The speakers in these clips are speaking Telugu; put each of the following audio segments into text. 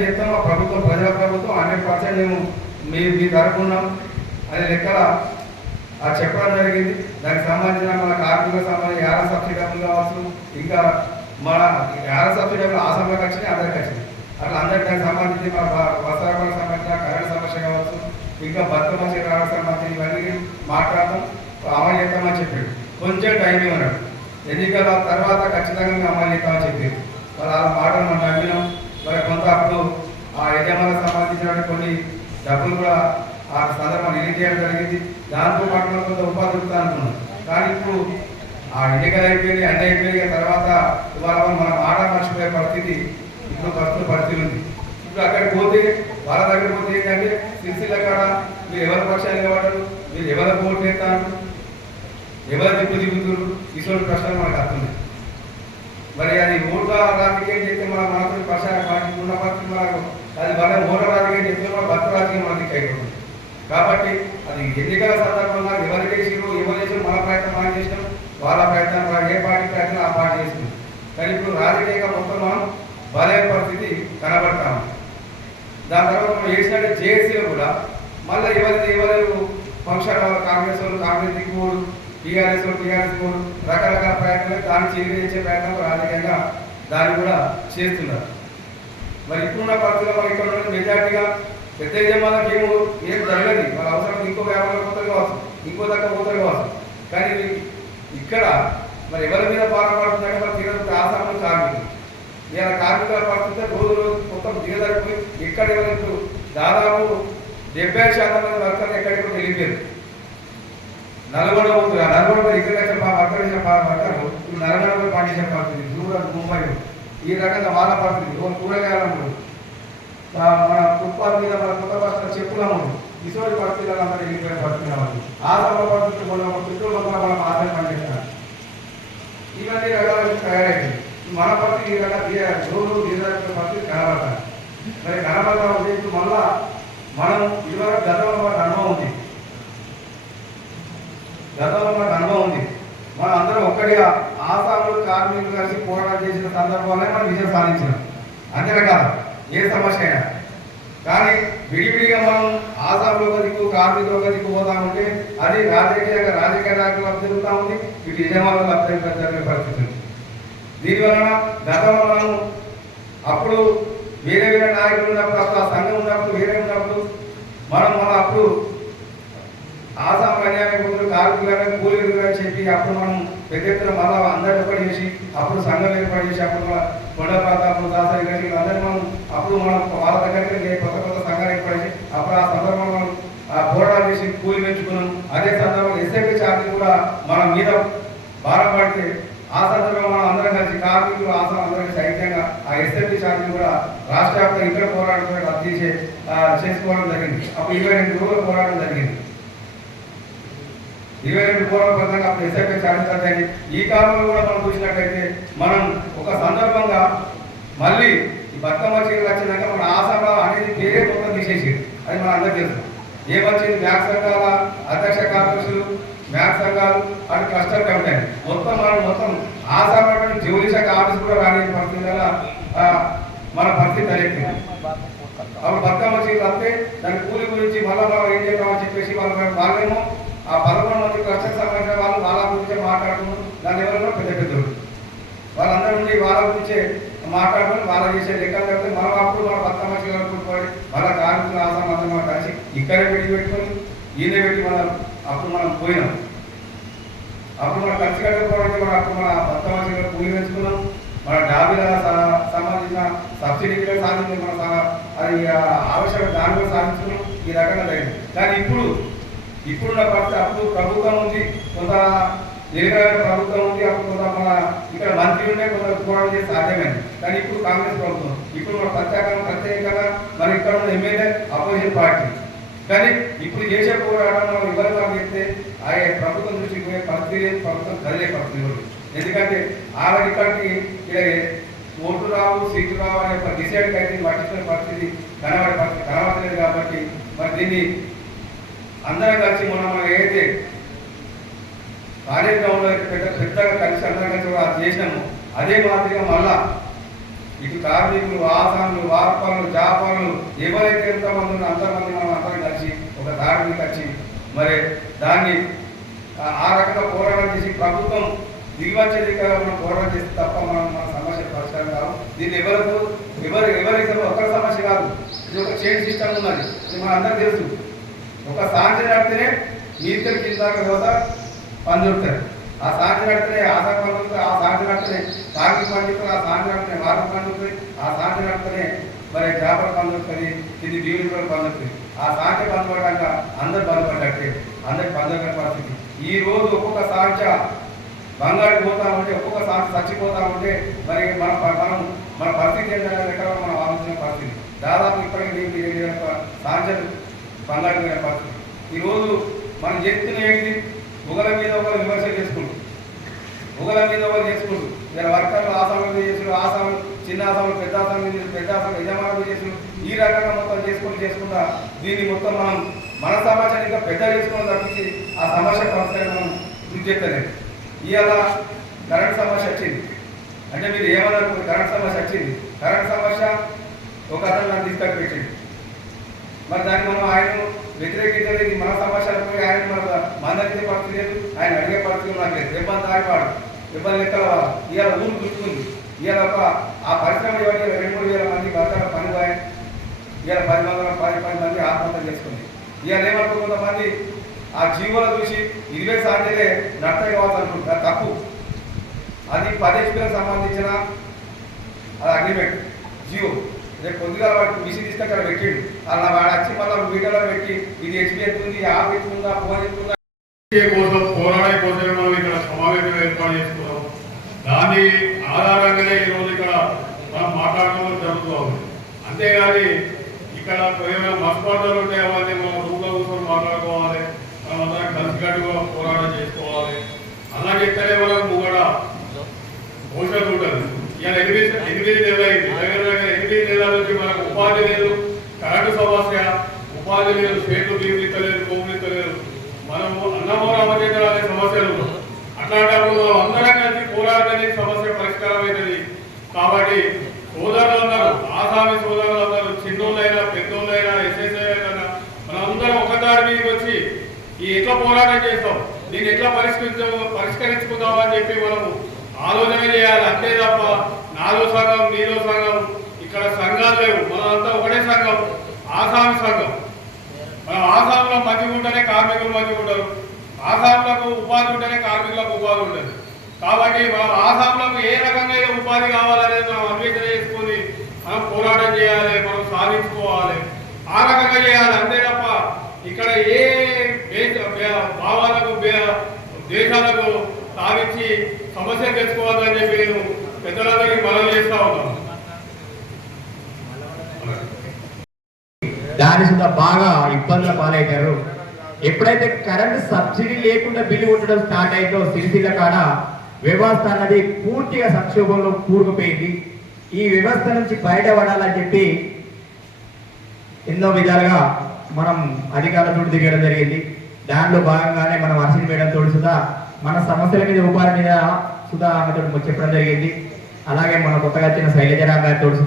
చేస్తాం మా ప్రభుత్వం ప్రజా ప్రభుత్వం హండ్రెడ్ పర్సెంట్ మేము మీ మీ తరపు ఉన్నాం. అనే లెక్కల అది చెప్పడం జరిగింది. దానికి సంబంధించిన మన కార్మిక సంబంధించిన యార సబ్సిడీ డబ్బులు కావచ్చు ఇంకా మన యార సబ్సిడీ డబ్బులు ఆ సమయంలో వచ్చినాయి అందరికి వచ్చినాయి. అట్లా అందరికి దానికి సంబంధించి మన వస్త్రాలకు సంబంధించిన కరెంట్ సమస్య కావచ్చు ఇంకా బతుకమ్మ చీరాలకు సంబంధించి ఇవన్నీ మాట్లాడతాం. అమలు చేస్తామని చెప్పాడు. కొంచెం టైం ఇవ్వన్నాడు ఎన్నికల తర్వాత ఖచ్చితంగా మేము అమలు చేస్తామని చెప్పారు వాళ్ళు ఆ మాటలు మనం నమ్మినాం. ఆ యజమానికి సంబంధించిన కొన్ని డబ్బులు కూడా ఆ సందర్భాన్ని రిలీజ్ చేయడం జరిగింది. దాంతో పాటు మనం కొంత ఉపాధి అనుకున్నాం. కానీ ఇప్పుడు ఆ ఎన్నికలు అయిపోయింది అన్ని అయిపోయిన తర్వాత ఇవాళ మనం ఆట మర్చిపోయే పరిస్థితి ఇప్పుడు ప్రస్తుత పరిస్థితి ఉంది. ఇప్పుడు అక్కడ పోతే వాళ్ళ దగ్గర పోతే ఏంటంటే సిరిసిల్ల కాడ మీరు ఎవరి పక్షాలు కాబట్టి మీరు ఎవరి ఓటు వేస్తారు? ఎవరు దిక్కు దిగుతున్నారు ఇటువంటి ప్రశ్నలు మనకు అర్థం మరి అది ఓట్ల రాజకీయం చేస్తే మన మనతో ప్రచార ఉన్న పరిస్థితి మనకు అది మన మూల రాజకీయం చేస్తే భర్త రాజకీయం మనకి అయిపోతుంది కాబట్టి అది ఎన్నికల సందర్భంగా ఎవరు చేసిరు ఎవరు చేసిన మన ప్రయత్నం మనం చేసినాం వాళ్ళ ప్రయత్నం ఏ పార్టీ ప్రయత్నం ఆ పార్టీ చేసింది. కానీ ఇప్పుడు రాజకీయంగా మొత్తం మనం బలే పరిస్థితి కనబడతాము దాని తర్వాత మనం చేసినట్టు జేఏసీలో కూడా మళ్ళీ ఎవరైతే ఎవరు ఫంక్షన్ కాంగ్రెస్ వాళ్ళు కాంగ్రెస్ దిక్కుపోడు టీఆర్ఎస్ వాళ్ళు టీఆర్ఎస్ పోడు రకరకాల ప్రయత్నాలు దాన్ని చేసే ప్రయత్నం రాజకీయంగా దాన్ని కూడా చేస్తున్నారు. మరి ఇప్పుడున్న పరిస్థితుల్లో మరి ఇక్కడ ఉన్న మెజార్టీగా పెద్ద యజమానులకు ఏమో ఏం జరగదు. వాళ్ళ అవసరం ఇంకో వ్యాపారం పోతారు కావచ్చు ఇంకో దగ్గర పోతారు కావచ్చు. కానీ ఇక్కడ మరి ఎవరి మీద బాధపడుతుందంటే మరి తిరగదు ఆసాములు కార్మికులు. ఇలా కార్మికుల పరిస్థితి రోజు రోజు మొత్తం దిగజారిపోయి ఎక్కడ ఎవరికి దాదాపు డెబ్బై శాతం మంది వర్కర్లు ఎక్కడికి వెళ్ళిపోయారు. నల్గొండ పోతుంది ఆ నల్గొండ ఇక్కడ వచ్చే మా వర్కర్ చేసిన వర్కర్లు నల్గొండ పండించే పరిస్థితి. దూరం ముంబై ఈ రకంగా వాళ్ళ పరిస్థితి ఓ కూరగాయల అమ్ముడు మన ఫుట్పాత్ మీద మన కొత్త బస్సులో చెప్పులు అమ్ముడు ఇటువంటి పరిస్థితుల్లో అందరూ వెళ్ళిపోయిన పరిస్థితి కావాలి ఆ సభ పరిస్థితులు మొన్న చుట్టూ మొత్తం మనం ఆదాయం పండిస్తున్నారు ఇవన్నీ రకాల తయారైంది మన పరిస్థితి ఈ రకాల రోజు దీర్ఘ పరిస్థితి కనబడతాయి. మరి కనబడతా ఉద్దేశం మళ్ళా మనం ఇదివరకు గతంలో మనకు అనుభవం ఉంది. గతంలో మనకు అనుభవం ఉంది. మనం అందరం ఒక్కడిగా ఆసాములు కార్మికులు కలిసి పోరాటం చేసిన సందర్భంలోనే మనం విజయం సాధించాం అంతేనా కాదు ఏ సమస్య అయినా కానీ విడివిడిగా మనం ఆసాంలో గదికు కార్మికుల కార్మికులు పోతా ఉంటే అది రాజకీయంగా రాజకీయ నాయకులు లబ్ధి జరుగుతూ ఉంది. ఇటు యజమానులు లబ్ధి పరిస్థితి దీనివలన గతంలో మనం అప్పుడు వేరే వేరే నాయకులు ఉన్నప్పుడు అప్పుడు ఆ సంఘం ఉన్నప్పుడు వేరే ఉన్నప్పుడు మనం మన అప్పుడు ఆసాం కార్మికులు కార్మికులను కూలీలు అని చెప్పి అప్పుడు మనం పెద్ద ఎత్తున మళ్ళా అందరు ఒకటి చేసి అప్పుడు సంఘం ఏర్పాటు చేసి అప్పుడు మన కొండ ప్రాంతాలు దాసరి గట్టి అందరినీ మనం అప్పుడు మనం వాళ్ళ దగ్గరికి కొత్త కొత్త సంఘాలు ఏర్పాటు చేసి అప్పుడు ఆ సందర్భంలో మనం ఆ పోరాటం చేసి కూలి పెంచుకున్నాం. అదే సందర్భంలో ఎస్ఐపీ ఛార్జీ కూడా మన మీద భారం పడితే ఆ సందర్భంలో మనం అందరం కలిసి కార్మికులు ఆసం అందరం సైన్యంగా ఆ ఎస్ఐపి ఛార్జీ కూడా రాష్ట్ర వ్యాప్తంగా ఇక్కడ పోరాటం రద్దు చేసే చేసుకోవడం జరిగింది. అప్పుడు ఇరవై రెండు రోజుల పోరాటం జరిగింది. ఇరవై రెండు కోట్ల పరంగా ఎస్ఐపీ ఈ కాలంలో కూడా మనం చూసినట్టయితే మనం ఒక సందర్భంగా మళ్ళీ ఈ బతుకమ్మ చీరలు వచ్చినాక మన ఆసరా అనేది పేరే మొత్తం తీసేసేది అది మన అందరికీ తెలుసు ఏమొచ్చింది మ్యాథ్స్ సంఘాల అధ్యక్ష కార్యదర్శులు మ్యాథ్స్ సంఘాలు అటు క్లస్టర్ కమిటీ మొత్తం మనం మొత్తం ఆసరా జౌలి శాఖ ఆఫీస్ కూడా రాని పరిస్థితి వల్ల మన పరిస్థితి తలెత్తింది. అప్పుడు బతుకమ్మ చీరలు వస్తే దాని కూలి గురించి మళ్ళీ మనం ఏం చేద్దామని చెప్పేసి వాళ్ళు వాళ్ళేమో ఆ పదకొండు మంది కష్టం సంబంధించిన వాళ్ళు వాళ్ళ గురించే మాట్లాడుతున్నారు దాని ఎవరైనా పెద్ద పెద్దలు వాళ్ళందరూ ఉండి వాళ్ళ గురించే మాట్లాడుకుని వాళ్ళ చేసే లెక్కలు కడితే మనం అప్పుడు మన భర్త చీరలు కుట్టుకోవాలి వాళ్ళ కార్మికులు ఆసాం అందరం కలిసి ఇక్కడే పెట్టి పెట్టుకొని ఈయన పెట్టి మనం అప్పుడు మనం పోయినాం. అప్పుడు మనం కలిసి కట్టుకోవడానికి మనం అప్పుడు మన భర్త చీరలు కూలి పెంచుకున్నాం. మన డాబీల సంబంధించిన సబ్సిడీ కూడా సాధించి మన అది ఆవశ్యక దాని కూడా సాధించుకున్నాం. ఈ రకంగా జరిగింది. కానీ ఇప్పుడు ఇప్పుడున్న పరిస్థితి అప్పుడు ప్రభుత్వం ఉంది కొంత దీర్ఘకాల ప్రభుత్వం ఉంది అప్పుడు కొంత మన ఇక్కడ మంత్రి ఉంటే కొంత పోరాటం చేసి సాధ్యమైంది. కానీ ఇప్పుడు కాంగ్రెస్ ప్రభుత్వం ఇప్పుడు మన ప్రత్యేకంగా ప్రత్యేకంగా మన ఇక్కడ ఉన్న ఎమ్మెల్యే అపోజిషన్ పార్టీ. కానీ ఇప్పుడు చేసే పోరాటం మనం వివరంగా చెప్తే ఆయా ప్రభుత్వం దృష్టికి పోయే పరిస్థితి లేదు ప్రభుత్వం కదిలే పరిస్థితి ఎందుకంటే ఆవిడ ఇక్కడికి ఓటు రావు సీటు రావు అనే డిసైడ్ అయితే పట్టించిన పరిస్థితి కనబడే పరిస్థితి కనబడలేదు కాబట్టి మరి దీన్ని అందరం కలిసి మనం మనం ఏదైతే కార్యక్రమంలో పెద్ద పెద్దగా కలిసి అందరం కలిసి కూడా అది చేసినాము అదే మాదిరిగా మళ్ళా ఇటు కార్మికులు ఆసాములు వార్పలు జాపాలు ఎవరైతే ఎంతమంది ఉన్నారో అంతమంది మనం అందరం కలిసి ఒక దారిని కలిసి మరి దాన్ని ఆ- రకంగా పోరాటం చేసి ప్రభుత్వం దిగువచ్చే మనం పోరాటం చేస్తే తప్ప మనం మన సమస్య పరిష్కారం కాదు. దీన్ని ఎవరికి ఎవరు ఎవరికి ఒక్కరి సమస్య కాదు ఇది ఒక చైన్ సిస్టమ్ ఉన్నది. ఇది తెలుసు. ఒక సాంతి నడితేనే మీరిద్దరు కింద పోతా పని దొరుకుతారు ఆ సాంతి నడితేనే ఆధార్ పని ఆ సాంతి నడితేనే కార్మిక పని ఆ సాంతి నడితేనే వారం పని ఆ సాంతి నడితేనే మరి చేపల పని ఇది దీవుని కూడా పని ఆ సాంతి పని అందరు పని పడ్డట్టే అందరికి పరిస్థితి. ఈ రోజు ఒక్కొక్క సాంఖ్య బంగారు పోతా ఉంటే ఒక్కొక్క సాక్షి చచ్చిపోతా ఉంటే మరి మన మనం మన పరిస్థితి ఏంటంటే మనం ఆలోచించిన పరిస్థితి. దాదాపు ఇప్పటికీ మీకు సాంఖ్యలు బంగారు పోయిన పరిస్థితి ఈరోజు మనం చెప్తున్న ఏంటి? ఒకరి మీద ఒకరు విమర్శ చేసుకుంటూ ఒకరి మీద ఒకరు చేసుకుంటూ ఇలా వర్కర్లు ఆసాములు మీద చేసుడు ఆసాములు చిన్న ఆసాములు పెద్ద ఆసాములు మీద పెద్ద ఆసాములు యజమానులు చేసిన ఈ రకంగా మొత్తం చేసుకుంటూ చేసుకుంటా దీన్ని మొత్తం మనం మన సమాచారం ఇంకా పెద్ద చేసుకోవడం తప్పించి ఆ సమస్య పరిస్థితి మనం కృషి ఇవాళ కరెంట్ సమస్య వచ్చింది. అంటే మీరు ఏమన్నారు? కరెంట్ సమస్య వచ్చింది. కరెంట్ సమస్య ఒక అతను నన్ను తీసుకొని పెట్టింది మరి దాన్ని మనం ఆయన వ్యతిరేకించలేదు. మన సమాచారం ఆయన మన మందలించే పరిస్థితి లేదు ఆయన అడిగే పరిస్థితి నాకు లేదు. ఇబ్బంది ఆడిపాడు ఇబ్బంది లెక్కల ఇవాళ ఊరు గుర్తుకుంది ఇవాళ ఒక ఆ పరిశ్రమ ఇవాళ రెండు మూడు వేల మంది భర్తల పని పోయి ఇవాళ పది వందల పది పది మంది ఆత్మహత్య చేసుకుంది. ఇవాళ ఏమనుకో కొంతమంది? ఆ జీవోలు చూసి ఇరవై సార్లే నష్టం కావచ్చు అనుకుంటారు తప్పు. అది పది సంబంధించిన అది అగ్రిమెంట్. జియో రేపు పొద్దుగా వాడికి మిషన్ తీసుకొని అక్కడ పెట్టిండు. అలా వాడు వచ్చి మళ్ళీ మీటర్లో పెట్టి ఇది ఎక్స్పీరియన్స్ ఉంది ఆ పెట్టుకుందా ఫోన్ ఎత్తుందా కోసం పోరాడే కోసమే మనం ఇక్కడ సమావేశం ఏర్పాటు చేసుకున్నాం. దాని ఆధారంగానే ఈరోజు ఇక్కడ మనం మాట్లాడుకోవడం జరుగుతూ ఉంది. అంతేగాని ఇక్కడ ఏమైనా మస్పాటాలు ఉంటే అవన్నీ మనం రూమ్లో కూర్చొని మాట్లాడుకోవాలి. మనం అందరం కలిసికట్టుగా పోరాటం చేసుకోవాలి. అలా చెప్తేనే మనకు కూడా భవిష్యత్తు ఉంటుంది. ఇలా ఎనిమిది ఎనిమిది నెలలు అయింది దగ్గర దగ్గర ఎనిమిది నెలల నుంచి మనకు ఉపాధి లేదు కరెంటు సమస్య ఉపాధి లేదు స్టేట్లు బీమితలేదు భూమితలేదు. మనము అన్నమో రామచంద్ర అనే సమస్యలు అట్లాంటప్పుడు మనం అందరం కలిసి పోరాడని సమస్య పరిష్కారం అవుతుంది కాబట్టి సోదరులు అందరూ ఆసామి సోదరులు అందరూ చిన్నోళ్ళైనా పెద్దోళ్ళైనా ఎస్ఎస్ఐ అయినా మనందరం ఒకదారి మీదకి వచ్చి ఈ ఎట్లా పోరాటం చేస్తాం దీన్ని ఎట్లా పరిష్కరించ పరిష్కరించుకుందామని చెప్పి మనము ఆలోచన చేయాలి. అంతే తప్ప నాలో సంఘం నీలో సంఘం సంఘాలు లేవు మనంతా ఒకటే సంఘం ఆసాం సంఘం. మనం ఆసాంలో మంచిగా ఉంటేనే కార్మికులు మంచిగా ఉంటారు. ఆసాంలకు ఉపాధి ఉంటేనే కార్మికులకు ఉపాధి ఉంటుంది. కాబట్టి మనం ఆసాంలకు ఏ రకంగా ఉపాధి కావాలనేది మనం అన్వేషణ చేసుకొని మనం పోరాటం చేయాలి మనం సాధించుకోవాలి. ఆ రకంగా చేయాలి. అంతే తప్ప ఇక్కడ ఏ దేశ భావాలకు బే- దేశాలకు సాధించి సమస్య తెచ్చుకోవాలని చెప్పి నేను పెద్దలందరికీ మనం చేస్తూ ఉన్నాను. దాని సుద్ధా బాగా ఇబ్బందుల పాలవుతారు ఎప్పుడైతే కరెంట్ సబ్సిడీ లేకుండా బిల్లు కొట్టడం స్టార్ట్ అయిందో సిరిసిల్ల కాడ వ్యవస్థ అన్నది పూర్తిగా సంక్షోభంలో కూరుకుపోయింది. ఈ వ్యవస్థ నుంచి బయటపడాలని చెప్పి ఎన్నో విధాలుగా మనం అధికారులతో దిగడం జరిగింది. దానిలో భాగంగానే మనం అర్జున్ మేడం తోడు సుధా మన సమస్యల మీద ఉపాధి మీద సుధా ఆమెతో చెప్పడం జరిగింది. అలాగే మన కొత్తగా వచ్చిన శైలజరామ్ గారి తోడు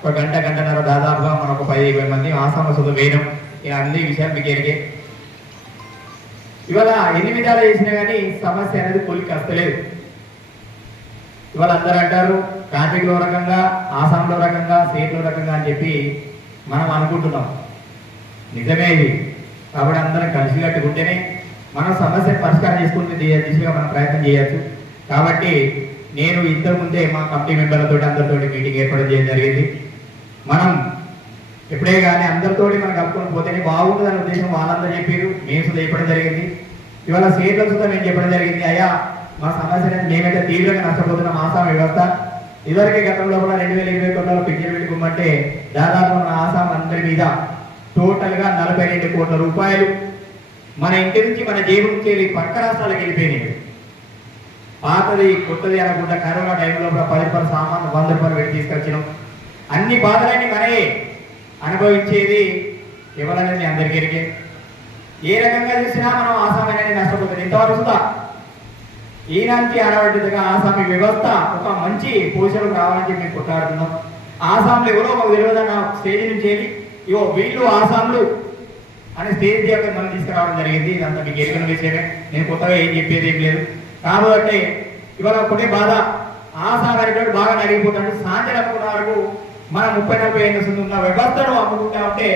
ఒక గంట గంటన్నర దాదాపుగా మనకు పది ఇరవై మంది ఆసామ సుధ వేయడం ఈ అన్ని విషయాలు మీకు ఎరిగే ఇవాళ ఎన్ని విధాలు చేసినా కానీ సమస్య అనేది కొలికి వస్తలేదు ఇవాళ అందరూ అంటారు కార్మికుల రకంగా ఆసాంలో రకంగా స్టేట్లో రకంగా అని చెప్పి మనం అనుకుంటున్నాం. నిజమే ఇది. కాబట్టి అందరం కలిసి కట్టుకుంటేనే మనం సమస్య పరిష్కారం చేసుకుంటే దిశగా మనం ప్రయత్నం చేయొచ్చు. కాబట్టి నేను ఇంతకు ముందే మా కమిటీ మెంబర్లతో అందరితో మీటింగ్ ఏర్పాటు చేయడం జరిగింది. మనం ఎప్పుడే కానీ అందరితో మనం కప్పుకొని పోతేనే బాగుంటుంది అనే ఉద్దేశం వాళ్ళందరూ చెప్పారు మేము సుధా చెప్పడం జరిగింది. ఇవాళ సీట్ల సుధా మేము చెప్పడం జరిగింది? అయ్యా మా సమస్య మేమైతే తీవ్రంగా నష్టపోతున్న. ఆసాం వ్యవస్థ. ఇదివరకే గతంలో కూడా రెండు వేల ఇరవై ఒకటిలో పింఛన్ పెట్టుకోమంటే దాదాపు మన ఆసాం అందరి మీద టోటల్గా నలభై రెండు కోట్ల రూపాయలు మన ఇంటి నుంచి మన జేబు నుంచి వెళ్ళి పక్క రాష్ట్రాలకు వెళ్ళిపోయినాయి. పాతది కొత్తది అనకుండా కరోనా టైంలో కూడా పది రూపాయల సామాన్లు వంద రూపాయలు పెట్టి తీసుకొచ్చినాం. అన్ని బాధలన్నీ మనమే అనుభవించేది ఎవరనేది అందరికీ ఏ రకంగా చూసినా మనం ఆసాం అనేది నష్టపోతుంది ఇంతవరకు సుధా ఈనాటి ఆడబడ్డదిగా ఆసామి వ్యవస్థ ఒక మంచి పొజిషన్ రావాలని చెప్పి మేము కొట్లాడుతున్నాం. ఆసాంలో ఎవరో ఒక తెలియదన్న స్టేజ్ నుంచి వెళ్ళి ఇగో వీళ్ళు ఆసాంలు అనే స్టేజ్ దగ్గర మనం తీసుకురావడం జరిగింది. ఇదంతా మీకు ఎరిగిన విషయమే. నేను కొత్తగా ఏం చెప్పేది ఏం లేదు. కాబట్టి ఇవాళ ఒకటే బాధ ఆసాం బాగా నలిగిపోతాడు సాంజలు అనుకున్న వరకు మనం ముప్పై నలభై ఐదు ఉన్న వ్యవస్థను అమ్ముకుంటా ఉంటే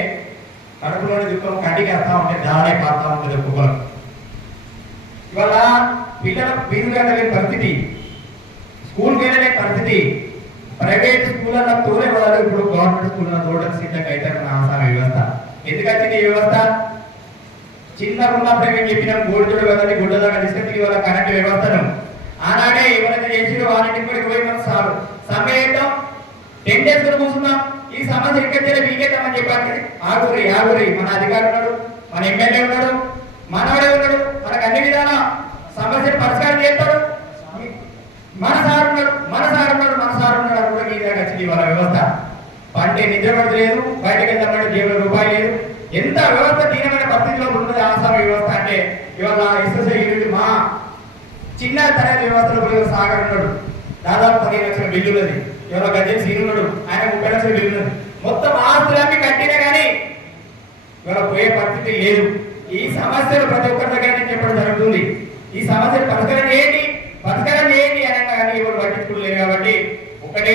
కడుపులోని దుఃఖం కంటికి వస్తా ఉంటే దాడే పడతా ఉంటుంది ఒక్కొక్కరు. ఇవాళ పిల్లల ఫీజు కట్టలేని పరిస్థితి స్కూల్కి వెళ్ళలే పరిస్థితి ప్రైవేట్ స్కూళ్ళలో తోడే వాళ్ళు ఇప్పుడు గవర్నమెంట్ స్కూల్లో తోడని సిద్ధంగా అయితే మన వ్యవస్థ. ఎందుకు వచ్చింది ఈ వ్యవస్థ? చిన్నగా ఉన్నప్పుడే మేము చెప్పినాం గోల్డ్ కదండి గుడ్డ దాకా తీసుకెళ్ళి ఇవాళ కరెంట్ వ్యవస్థను. ఆనాడే ఎవరైతే చేసిరో వాళ్ళకి ఇప్పటికి పోయి మనం సార్. సమయంలో టెన్ డేస్ కూడా కూర్చున్నాం ఈ సమస్య ఇక్కడ మీకేద్దామని చెప్పాలి ఆగురి ఆగురి మన అధికారి ఉన్నాడు మన ఎమ్మెల్యే ఉన్నాడు మనవాడే ఉన్నాడు. మనకు అన్ని విధాల సమస్యను పరిష్కారం చేస్తాడు మన సార్ ఉన్నాడు మన సార్ ఉన్నాడు మన సార్ ఉన్నాడు అని కూడా మీ దగ్గర వచ్చింది వాళ్ళ వ్యవస్థ. పంటే నిద్ర పడలేదు బయటకు వెళ్తామంటే జేబులో రూపాయి లేదు. ఎంత వ్యవస్థ దీనమైన పరిస్థితిలో ఉన్నది ఆసామ వ్యవస్థ అంటే ఇవాళ ఎస్ఎస్ఐ మా చిన్న తరగతి వ్యవస్థలో పోయి సాగర్ ఉన్నాడు. దాదాపు పదిహేను లక్షల బిల్లు ఉన్నది. ఎవరో గజల్ సీన్ ఉన్నాడు. ఆయన ముప్పై లక్షల బిల్లు ఉన్నది. మొత్తం ఆస్తులన్నీ కట్టినా కానీ ఇవాళ పోయే పరిస్థితి లేదు. ఈ సమస్యలు ప్రతి ఒక్కరి దగ్గర నేను చెప్పడం జరుగుతుంది. ఈ సమస్యలు పరిష్కారం ఏంటి? పరిష్కారం ఏంటి అని అన్నా కానీ ఎవరు పట్టించుకోలేరు కాబట్టి ఒకటి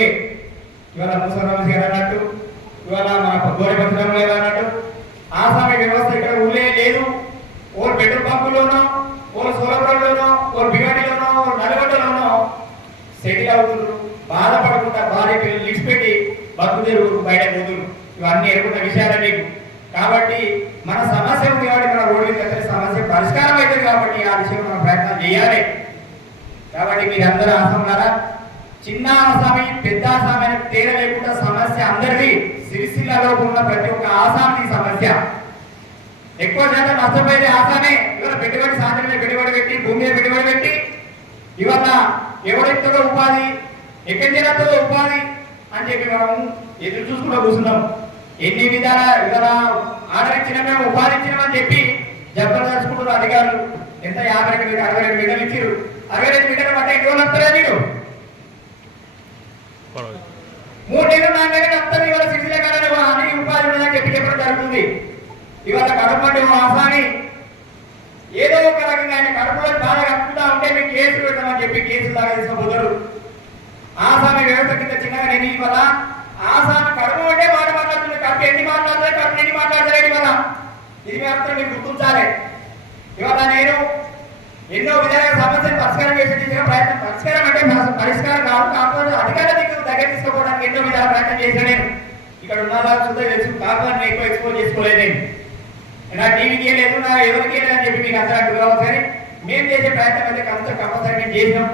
ఇవాళ ముసరామస్ గారు అన్నట్టు ఇవాళ మన గోరి పత్రం లేదు అన్నట్టు ఆసామి వ్యవస్థ ఇక్కడ ఊళ్ళే లేదు ఓ పెట్రోల్ పంపులోనో ఓ సోలపురంలోనో ఓ బిగాడిలోనో ఓ నల్గొండలోనో సెటిల్ అవుతున్నారు బాధపడకుండా భార్య పిల్లలు లిక్స్ పెట్టి బతుకు తెరువురు బయట పోతున్నారు ఇవన్నీ ఎరుగున్న విషయాలే మీకు. కాబట్టి మన సమస్య ఉంది కాబట్టి మన రోడ్డు మీద సమస్య పరిష్కారం అవుతుంది కాబట్టి ఆ విషయం మనం ప్రయత్నం చేయాలి. కాబట్టి మీరందరూ ఆసములారా చిన్న ఆసామి పెద్ద ఆసామి అనే తేడా లేకుండా సమస్య అందరిది సిరిసిల్లలో ఉన్న ప్రతి ఒక్క ఆసామి సమస్య. ఎక్కువ శాతం నష్టపోయేది ఆసామే. ఇవాళ పెట్టుబడి సాధన పెట్టుబడి పెట్టి భూమి మీద పెట్టుబడి పెట్టి ఇవాళ ఎవరెంతగా ఉపాధి ఎక్కడి ఉపాధి అని చెప్పి మనం ఎదురు చూసుకుంటూ కూర్చున్నాం. ఎన్ని విధాల ఇవాళ ఆర్డర్ ఇచ్చిన మేము ఉపాధి ఇచ్చినామని చెప్పి జబర్దస్తుకుంటున్నారు అధికారులు. ఎంత యాభై రెండు మీటర్ అరవై రెండు మీటర్లు ఇచ్చారు. అరవై రెండు మీటర్లు అంటే ఎన్ని రోజులు వస్తారా మీరు? మూడు నెలలు నాలుగు నెలలు వస్తుంది ఇవాళ సిరిసిల్ల కాడని అని ఉపాధి ఉందని చెప్పి చెప్పడం జరుగుతుంది. ఇవాళ కడపండి ఆసాని ఏదో ఒక రకంగా ఆయన కడపలో బాగా కట్టుకుంటా ఉంటే మీకు కేసు పెడతామని చెప్పి కేసులు దాకా తీసుకుపోతారు ఆసామి వ్యవస్థ కింద చిన్నగా నేను ఇవాళ ఆసామి కడప అంటే మాట మాట్లాడుతుంది కడుపు ఎన్ని మాట్లాడతారు కడుపు ఎన్ని మాట్లాడతారు ఇవాళ ఇది మాత్రం మీరు గుర్తించాలి. ఇవాళ నేను ఎన్నో విధాలుగా సమస్యలు పరిష్కారం చేసే దిశగా ప్రయత్నం పరిష్కారం అంటే పరిష్కారం కాదు కాకపోతే అధికార దిక్కు దగ్గర తీసుకోవడానికి ఎన్నో విధాల ప్రయత్నం చేశాను నేను. ఇక్కడ ఉన్నారా చూద్దా తెలుసు కాకపోతే ఎక్కువ ఎక్స్పోజ్ చేసుకోలేదు నేను. నా టీవీకి లేదు నా ఎవరికి లేదు అని చెప్పి మీకు అందరూ అడ్డు కావచ్చు కానీ మేము చేసే ప్రయత్నం అయితే కంత కంపల్సరీ మేము చేసినాం.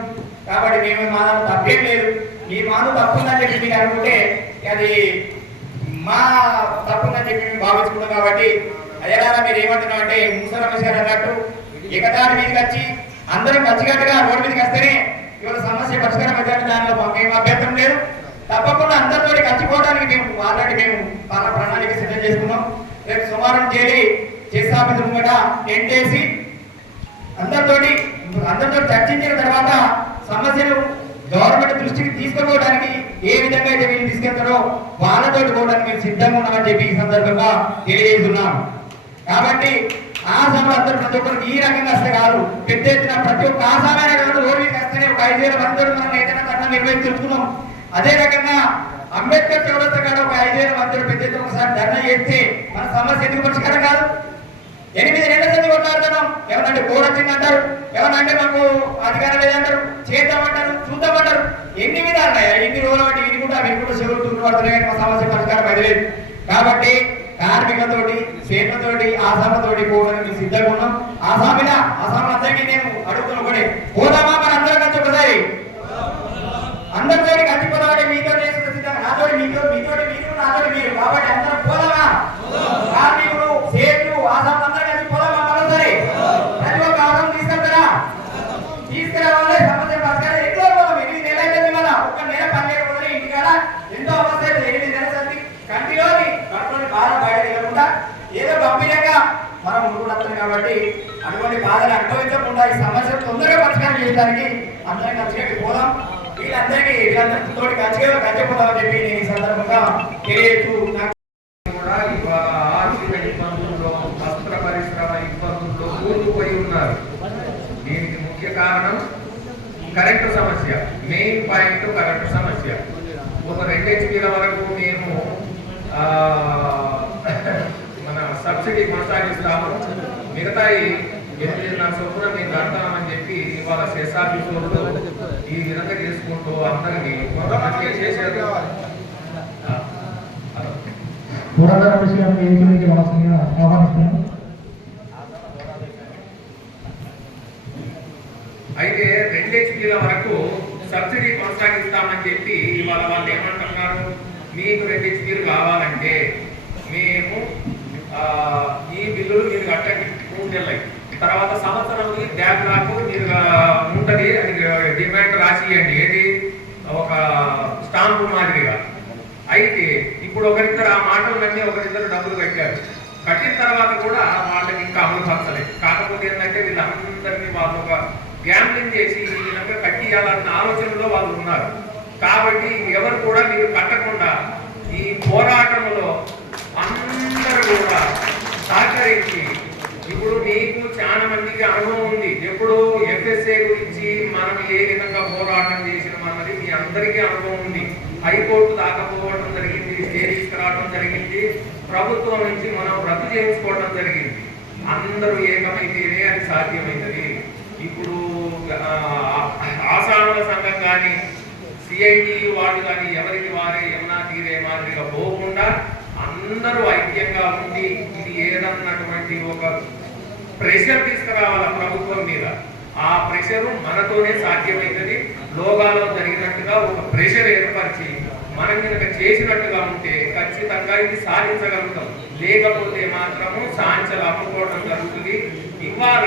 కాబట్టి మేము మానవ తప్పేం లేదు. మీ మానవ తప్పుందని చెప్పి మీరు అనుకుంటే అది మా తప్పుందని చెప్పి మేము భావించుకున్నాం కాబట్టి అయ్యారా మీరు ఏమంటున్నాం అంటే ముసల అన్నట్టు ఏకదాని మీదకి వచ్చి అందరం కలిసికట్టుగా రోడ్డు మీదకి వస్తేనే ఇవాళ సమస్య పరిష్కారం అవుతుంది దానిలో మాకేం అభ్యంతరం లేదు. తప్పకుండా అందరితో కలిసిపోవడానికి మేము ఆల్రెడీ మేము వాళ్ళ ప్రణాళిక సిద్ధం చేసుకున్నాం. రేపు సుమారం చేరి చేస్తాపిత ముంగట టెంట్ వేసి అందరితోటి అందరితో చర్చించిన తర్వాత సమస్యలు గవర్నమెంట్ దృష్టికి తీసుకుపోవడానికి ఏ విధంగా అయితే వీళ్ళు తీసుకెళ్తారో వాళ్ళతో పోవడానికి మేము సిద్ధంగా ఉన్నామని చెప్పి ఈ సందర్భంగా తెలియజేస్తున్నాం కాబట్టి ఆసాములు అందరూ ప్రతి ఒక్కరికి ఈ రకంగా వస్తే కాదు. పెద్ద ఎత్తున ప్రతి ఒక్క ఆసామైన రోడ్డు వస్తేనే ఒక ఐదు వేల మంది మనం ఏదైనా ధర్నా నిర్వహించుకున్నాం అదే రకంగా అంబేద్కర్ చౌరస్తా కాడ ఒక ఐదు వేల మంది పెద్ద ఎత్తున ఒకసారి ధర్నా చేస్తే మన సమస్య ఎందుకు పరిష్కారం కాదు. ఎనిమిది నెలల నుంచి కొట్లాడుతున్నాం ఏమన్నా కోరొచ్చింది అంటారు. ఎవరంటే మాకు అధికారం లేదంటారు. చేద్దామంటారు చూద్దామంటారు. ఎన్ని విధాలు ఎన్ని రోజులు అంటే వినుకుంటా వినుకుంటూ చెవులు తుట్టుపడుతున్నాయి కానీ మా సమస్య పరిష్కారం అది లేదు. కాబట్టి కార్మికతోటి సేమతోటి ఆసామతోటి పోవడానికి సిద్ధంగా ఉన్నాం. ఆసామిన ఆసామ అందరికీ నేను అడుగుతున్నా ఒకటి. పోదామా మరి అందరం కలిసి ఒకసారి? అందరితోటి కలిసి పోదామంటే మీతో చేసిన సిద్ధంగా నాతోటి మీతో మీతోటి మీరు నాతోటి మీరు. కాబట్టి అందరం పోదామా? ముందుకు కాబట్టి అటువంటి బాధలు అనుభవించకుండా ఈ సమస్య తొందరగా పరిష్కారం చేయడానికి అందరం కలిసి పోదాం. వీళ్ళందరికీ వీళ్ళందరితో తోటి కలిసిగా కలిసిపోదామని చెప్పి నేను ఈ సందర్భంగా తెలియదు నాకు కూడా ఆర్థిక ఇబ్బందుల్లో వస్త్ర పరిశ్రమ ఇబ్బందుల్లో కూరుకుపోయి ఉన్నారు. దీనికి ముఖ్య కారణం కరెంటు సమస్య. మెయిన్ పాయింట్ కరెంటు సమస్య. ఒక రెండు హెచ్పీల వరకు మేము మన సబ్సిడీ కొనసాగిస్తాము. మిగతాయి ఎనిమిదిన్నర చొప్పున మేము కడతామని చెప్పి ఇవాళ ఆఫీసులతో ఈ విధంగా చేసుకుంటూ అందరినీ కొంతమంది చేసేది. పురాతన వేదికలోకి ఆహ్వానిస్తున్నాను అయితే రెండు హెచ్పీల వరకు సబ్సిడీ కొనసాగిస్తామని చెప్పి ఇవాళ వాళ్ళు ఏమంటున్నారు? మీకు రెండు హెచ్పీలు కావాలంటే మేము ఆ, ఈ బిల్లులు మీరు కట్టండి. మూడు తర్వాత సంవత్సరం బ్యాక్ నాకు మీరు ఆ, ఉంటది. అని డిమాండ్ రాసియండి ఏది ఒక స్టాంపు మాదిరిగా. అయితే ఇప్పుడు ఒకరిద్దరు ఆ మాటలు నమ్మి ఒకరిద్దరు డబ్బులు కట్టారు. కట్టిన తర్వాత కూడా వాళ్ళకి ఇంకా అమలు పరచలేదు. కాకపోతే ఏంటంటే వీళ్ళందరినీ వాళ్ళు ఒక గ్యాంబ్లింగ్ చేసి ఈ విధంగా కట్టియాలన్న ఆలోచనలో వాళ్ళు ఉన్నారు. కాబట్టి ఎవరు కూడా మీరు కట్టకుండా ఈ పోరాటంలో అందరూ కూడా సహకరించి ఇప్పుడు మీకు చాలా మందికి అనుభవం ఉంది. ఎప్పుడు ఎఫ్ఎస్ఏ గురించి మనం ఏ విధంగా పోరాటం చేసినాం అన్నది మీ అందరికీ అనుభవం ఉంది. హైకోర్టు దాకపోవడం జరిగింది స్టే తీసుకురావడం జరిగింది ప్రభుత్వం నుంచి మనం రద్దు చేసుకోవడం జరిగింది. అందరూ ఏకమైతేనే అది సాధ్యమైనది ఇప్పుడు ఆసాముల సంఘం కానీ సిఐటి వాళ్ళు కానీ ఎవరికి వారే ఏమన్నా తీరే మాదిరిగా పోకుండా అందరూ ఐక్యంగా ఉండి ఏదన్నటువంటి ఒక ప్రెషర్ తీసుకురావాల ప్రభుత్వం మీద. ఆ ప్రెషర్ మనతోనే సాధ్యమైనది లోగాలో జరిగినట్టుగా ఒక ప్రెషర్ ఏర్పరిచి మనం కనుక చేసినట్టుగా ఉంటే ఖచ్చితంగా ఇది సాధించగలుగుతాం. లేకపోతే మాత్రము సాంచలు అమ్ముకోవడం జరుగుతుంది. ఇవాళ